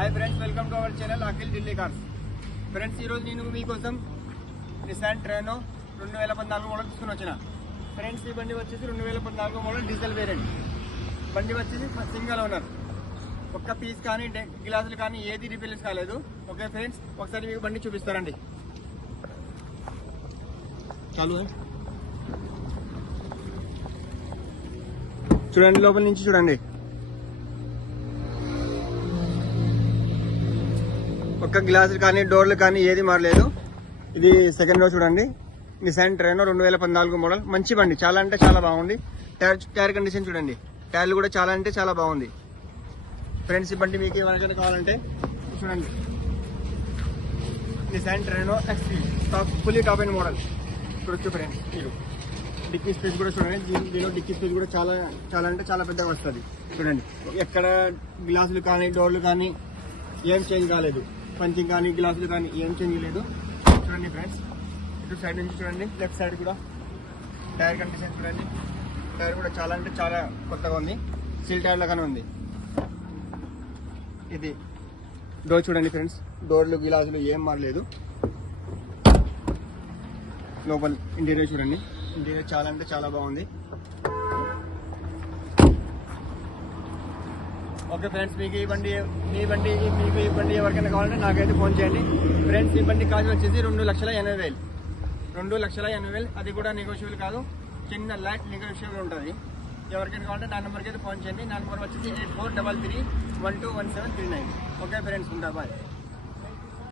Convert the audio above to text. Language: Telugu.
Hi friends, welcome to our channel Akhil Delhi cars. Friends, ఈరోజు నేను మీకోసం నిసాన్ ట్రైనో 2014 మోడల్ తీసుకుని వచ్చిన. ఫ్రెండ్స్, ఈ బండి వచ్చేసి 2014 మోడల్ డీజిల్ వేరియంట్. బండి వచ్చేసి సింగల్ ఓనర్. ఒక్క పీస్ కానీ గ్లాసులు కానీ ఏది రిపేర్స్ కాలేదు. ఓకే ఫ్రెండ్స్, ఒకసారి మీకు బండి చూపిస్తారండి. చాలు చూడండి, లోపల నుంచి చూడండి. ఒక్క గ్లాసులు కానీ డోర్లు కానీ ఏది మారలేదు. ఇది సెకండ్ రో చూడండి. Nissan Terrano 2014 model. మంచి బండి, చాలా అంటే చాలా బాగుంది. టైర్ కండిషన్ చూడండి, టైర్లు కూడా చాలా అంటే చాలా బాగుంది. ఫ్రెండ్స్, ఈ బండి మీకు ఎవరికైనా కావాలంటే చూడండి. Nissan Terrano XP fully top end model చూడొచ్చు ఫ్రెండ్స్. మీరు డిక్కీ స్పేస్ కూడా చూడండి. దీనిలో డిక్కీ స్పేస్ కూడా చాలా చాలా అంటే చాలా పెద్దగా వస్తుంది. చూడండి, ఎక్కడ గ్లాసులు కానీ డోర్లు కానీ ఏం చేంజ్ కాలేదు. పంచింగ్ కానీ గ్లాసులు కానీ ఏం చేంజ్ లేదు. చూడండి ఫ్రెండ్స్, ఇటు సైడ్ నుంచి చూడండి. లెఫ్ట్ సైడ్ కూడా టైర్ కండిషన్ చూడండి. టైర్ కూడా చాలా అంటే చాలా కొత్తగా ఉంది. సీల్ టైర్ లాగానే ఉంది. ఇది డోర్ చూడండి ఫ్రెండ్స్, డోర్లు గ్లాసులు ఏం మారలేదు. లోపల ఇంటీరియర్ చూడండి. ఇంటీరియర్ చాలా అంటే చాలా బాగుంది. ఓకే ఫ్రెండ్స్, మీకు ఈ బండి ఎవరికైనా కావాలంటే నాకైతే ఫోన్ చేయండి. ఫ్రెండ్స్, ఈ బండి కాస్ట్ వచ్చేసి 2,80,000. 2,80,000. అది కూడా నెగోషియబుల్ కాదు, చిన్న లైట్ నెగోషియబుల్ ఉంటుంది. ఎవరికైనా కావాలంటే నా నెంబర్కి అయితే ఫోన్ చేయండి. నా నెంబర్ వచ్చేసి 8433121739. ఓకే ఫ్రెండ్స్, ఉంటా బాయ్.